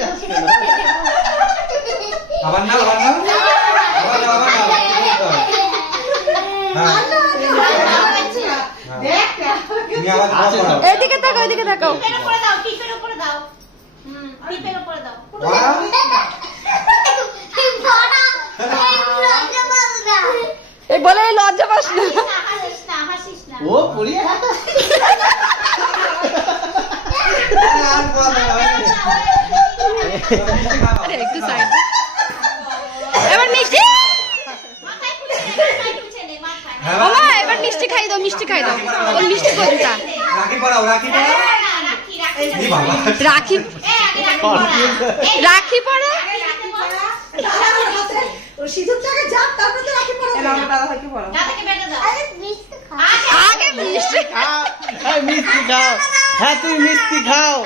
যাচ্ছে না। আবার নাও আবার আবার আবার আবার তো। এদিকে তাকাও এদিকে তাকাও টিপের উপরে দাও টিপের উপরে দাও হুম টিপের উপরে দাও বাহ, এই বলে লজ্জা পাস না হাসিস না হাসিস না ও পড়িয়ে আর বলো, মিষ্টি খাও। আরে একটু সাইড এবার মিষ্টি! মাথায় পুছে নে মাথায় পুছে নে মাথায় হ্যাঁ, ও মা এবার মিষ্টি খাই দাও মিষ্টি খাই দাও। ওর মিষ্টি কোনটা? রাখি পড়াও রাখি পড়াও রাখি রাখি পড়া দাদাকে বেটে দাও আগে আগে মিষ্টি খাও হ্যাঁ মিষ্টি খাও। হ্যাঁ তুমি মিষ্টি খাও।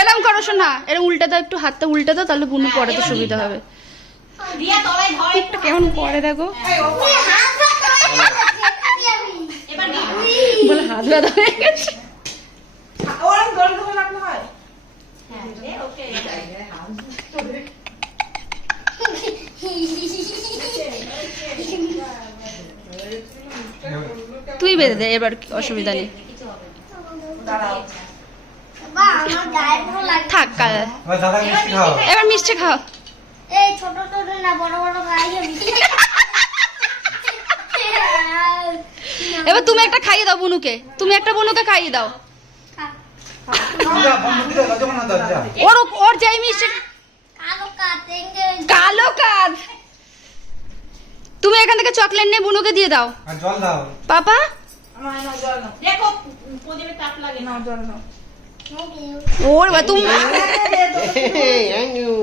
এরম করো শোনা এরম উল্টে দাও, একটু হাতটা উল্টে দাও, তাহলে বুনু পড়াতে সুবিধা হবে। কেমন পড়ে দেখো? বলে হাত ব্যথা গেছে। তুই বেঁধে দে এবার অসুবিধা নেই। থাক কাল। এবার মিষ্টি খাও। এবার এই ছোট ছোট না বড় বড় এবার তুমি একটা খাইয়ে দাও বনুকে। তুমি একটা বনুকে খাইয়ে দাও। ওর ওর যাই মিষ্টি কালো কাজ তুমি এখান থেকে চকলেট নিয়ে বুনুকে দিয়ে দাও। আর জল দাও। পাপা? ওর তুমি থ্যাংক ইউ